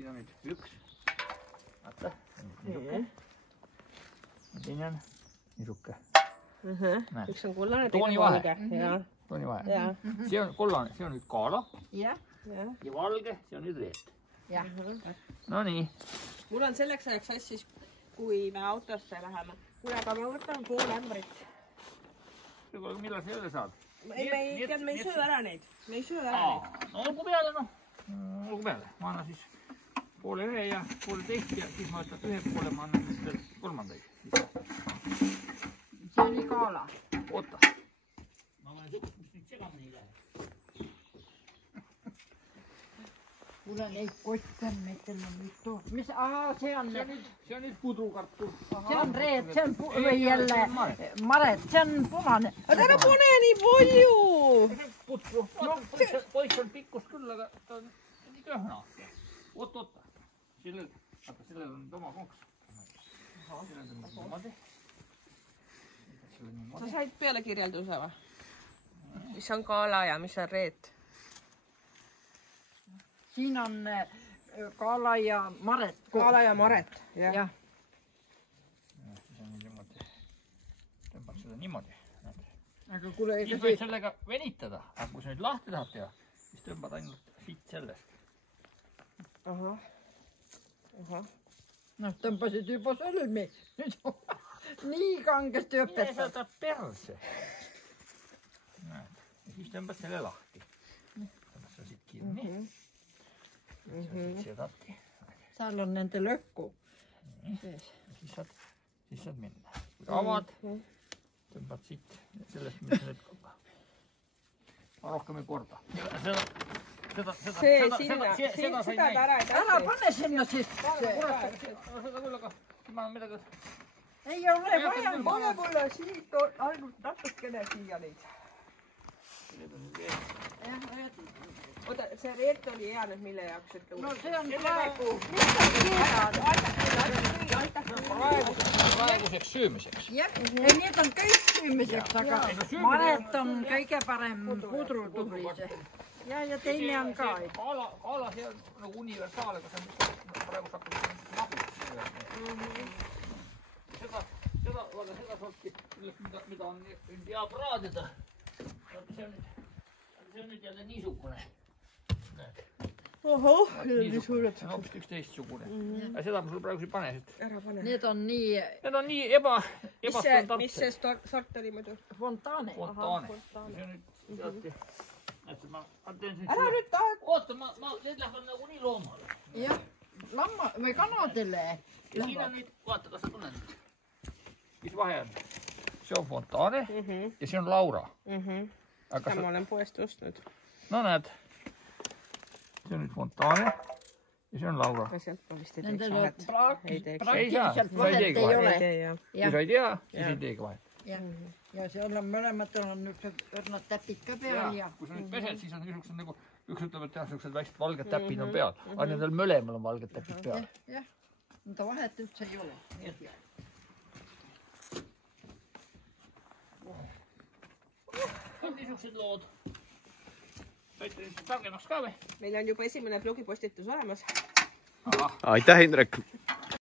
siin on nüüd üks. Vaata. Teine on niisuke. Üks on kullane, teine on valge. Tooni vahe. See on kollane, see on nüüd kaala. Ja valge, see on nüüd reet. No nii. Mul on selleks ajaks asjus, kui me autosse läheme. Kuule, aga ma võtan pool ämbrit. Millal sa jälle saad? Me ei söö ära neid. Me ei söö ära neid. No olgu peale, noh. Olgu peale. Ma annan siis poole ühe ja poole teist ja siis ma võtan ühe poole, ma annan siis veel kolmandaid. see oli kaala. Oota. Ma olen sükust, mis nüüd segamini ei lähe. Kuule, neid kotte, metel on nüüd too. Mis, see on nüüd pudrukartul. See on reet, see on jälle maret, see on punane. Aga ära pune nii palju! Putru. Poiss on pikkust küll, aga ta on nii köhna. Oota. Sellel on oma konks. Sellel on niimoodi. Sa said peale kirjelduse või? Mis on kaala ja mis on reet? Siin on kaala ja maret. Kaala ja maret, jah. Siis on niimoodi. Tõmbab seda niimoodi. Aga kuule, siis võid sellega venitada, aga kui sa nüüd lahti tahad teha, siis tõmbad ainult siit sellest. Noh, tõmbasid juba sõlmi. Nii kangesti õpetad. Sa tahad perse. Ja siis tõmbad selle lahti. Tõmbad sa siit kinni. Sedati. Seal on nende lõhku. Siis saad minna. Kui avad, tõmbad siit sellest, mis nüüd ma rohkem ei korda. Seda ära pane sinna siis. Seda küll, aga ma olen midagi... Ei ole vaja. Pane mulle siit ainult natukene siia neid. Oota, see reet oli hea nüüd mille jaoks, et no see on praeguseks söömiseks. Jah, need on kõik söömiseks, aga maret on kõige parem pudrutubli. Ja teine on ka. Kaala see on nagu universaal, aga see on praegu saab nagu. Seda sorti, mida on hea praadida. See on nüüd jälle niisugune. Ohoh, nii suured. See on hoopis üks teistsugune. Aga seda ma sulle praegu ei pane. Ära pane. Need on nii ebastandardse. Mis see sort oli muidu? Fontaane. See on nüüd ära nüüd tahad. Oota, need lähevad nagu nii loomale. Jah, lamma või kanadele. Ja siin on nüüd, vaata, kas sa tunned nüüd. Mis vahe on? See on Fontaane ja see on Laura. Seda ma olen poest ostnud. No näed. See on nüüd Fontaane ja see on Laura. Nendel praktiliselt vahet ei ole. Kui sa ei tea, siis ei teegi vahet. Ja seal on mõlematel on niisugused õrnad täpid ka peal. Kui sa nüüd pesed, siis on niisugused nagu, üks ütleb, et niisugused väiksed valged täpid on peal. Aga nendel mõlemal on valged täpid peal. Jah, nende vahet üldse ei ole. On niisugused lood. Saite nüüd targemaks ka või? Meil on juba esimene blogipostitus olemas. Aitäh, Indrek!